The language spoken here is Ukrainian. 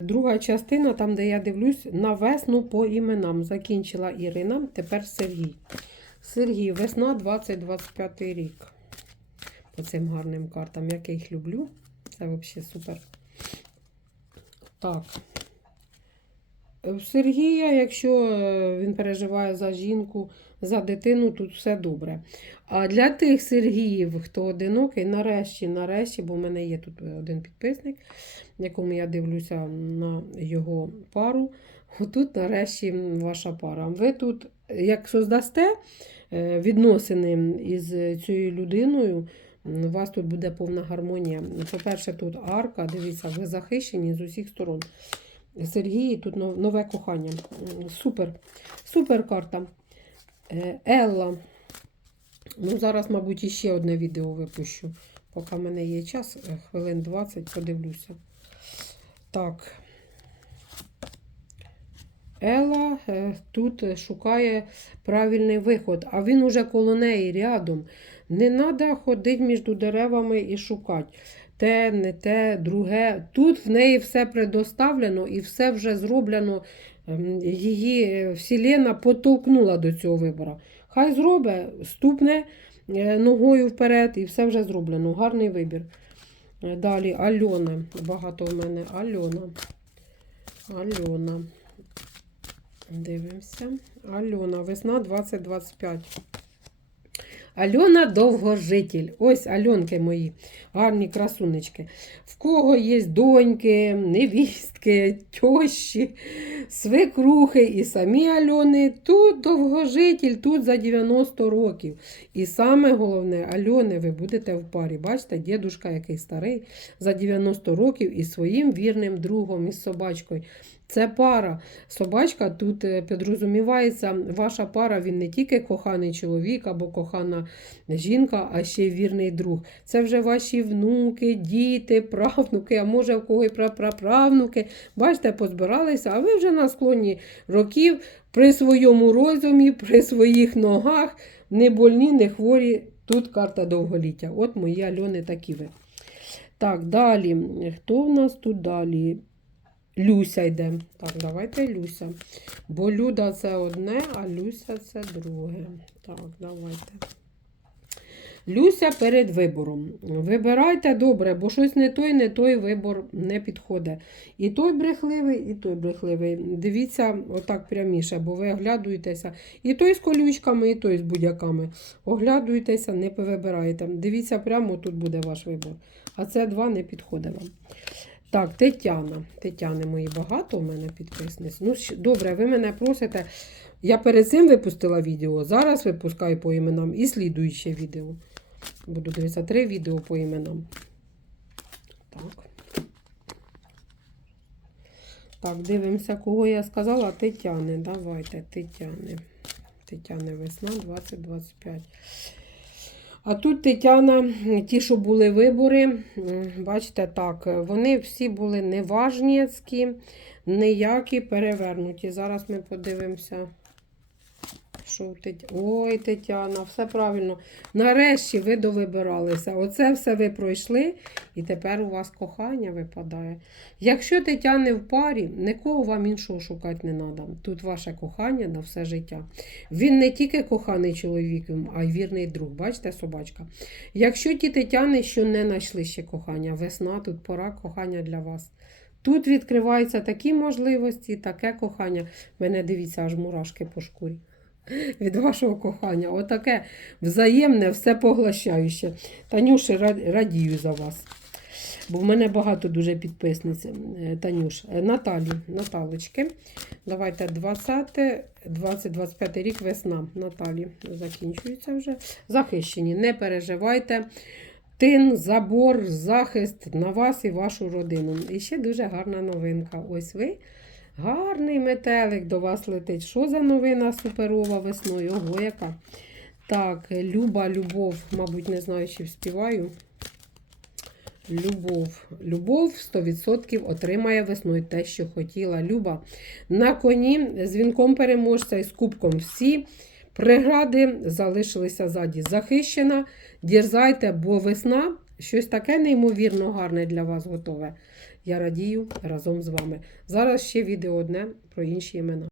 Друга частина, там, де я дивлюсь, на весну по іменам. Закінчила Ірина, тепер Сергій. Сергій, весна 2025 рік. По цим гарним картам, як я їх люблю. Це взагалі супер. Так. В Сергія, якщо е, він переживає за жінку, за дитину, тут все добре. А для тих Сергіїв, хто одинокий, нарешті, нарешті, бо в мене є тут один підписник, якому я дивлюся на його пару. Отут, нарешті, ваша пара. Ви тут, як создасте е, відносини із цією людиною, у вас тут буде повна гармонія. По-перше, тут арка, дивіться, ви захищені з усіх сторон. Сергій, тут нове кохання. Супер. Супер карта. Е, Елла. Ну, зараз, мабуть, іще одне відео випущу. Поки в мене є час, е, хвилин 20, подивлюся. Так. Елла е, тут шукає правильний виход, а він уже коло неї рядом. Не треба ходити між деревами і шукати. Те, не те, друге. Тут в неї все предоставлено і все вже зроблено. Ем, Її е, Вселена потолкнула до цього вибору. Хай зробить, ступне е, ногою вперед і все вже зроблено. Гарний вибір. Е, Далі Альона. Багато в мене Альона. Альона. Дивимося. Альона, весна 2025. Альона довгожитель. Ось Альонки мої, гарні красунечки. В кого є доньки, невістки, тьощі, свекрухи і самі Альони. Тут довгожитель, тут за 90 років. І саме головне, Альони, ви будете в парі. Бачите, дідушка який старий, за 90 років із своїм вірним другом, із собачкою. Це пара. Собачка тут е, підрозумівається, ваша пара, він не тільки коханий чоловік або кохана жінка, а ще й вірний друг. Це вже ваші внуки, діти, правнуки, а може в кого й прапраправнуки. Бачите, позбиралися, а ви вже на склоні років при своєму розумі, при своїх ногах, не больні, не хворі. Тут карта довголіття. От мої Альони такі ви. Так, далі. Хто в нас тут далі? Люся йде. Так, давайте Люся. Бо Люда це одне, а Люся це друге. Так, давайте. Люся перед вибором. Вибирайте добре, бо щось не той, не той вибор не підходить. І той брехливий, і той брехливий. Дивіться отак пряміше, бо ви оглядуєтеся. І той з колючками, і той з будяками. Оглядуєтеся, не повибираєте. Дивіться, прямо тут буде ваш вибор. А це два не підходить вам. Так, Тетяна. Тетяни мої багато у мене підписниць. Ну, добре, ви мене просите. Я перед цим випустила відео, зараз випускаю по іменам і слідуюче відео. Буду дивитися три відео по іменам. Так. Так, дивимося, кого я сказала. Тетяни. Давайте, Тетяни. Тетяни весна 2025. А тут Тетяна, ті, що були вибори, бачите, так, вони всі були неважніцькі, ніякі перевернуті. Зараз ми подивимося. Що у Тет... Ой, Тетяна, все правильно. Нарешті ви довибиралися. Оце все ви пройшли, і тепер у вас кохання випадає. Якщо Тетяни в парі, нікого вам іншого шукати не треба. Тут ваше кохання на все життя. Він не тільки коханий чоловіком, а й вірний друг. Бачите, собачка. Якщо ті Тетяни, що не знайшли ще кохання, весна, тут пора кохання для вас. Тут відкриваються такі можливості, таке кохання. Мене дивіться, аж мурашки по шкурі. Від вашого кохання. Отаке взаємне, все поглощаюче. Танюші, ра- радію за вас. Бо в мене багато дуже підписниць. Е, Танюш, Е, Наталі, Наталочки. Давайте 20, 20-25 рік весна. Наталі закінчується вже. Захищені, не переживайте. Тин, забор, захист на вас і вашу родину. І ще дуже гарна новинка. Ось ви. Гарний метелик до вас летить. Що за новина суперова весною? Ого, яка. Так, Люба, Любов, мабуть, не знаю, чи співаю. Любов. Любов 100% отримає весною те, що хотіла. Люба. На коні з вінком переможця і з кубком всі прегради залишилися ззаді. Захищена. Дірзайте, бо весна щось таке неймовірно гарне для вас готове. Я радію разом з вами. Зараз ще відео одне про інші імена.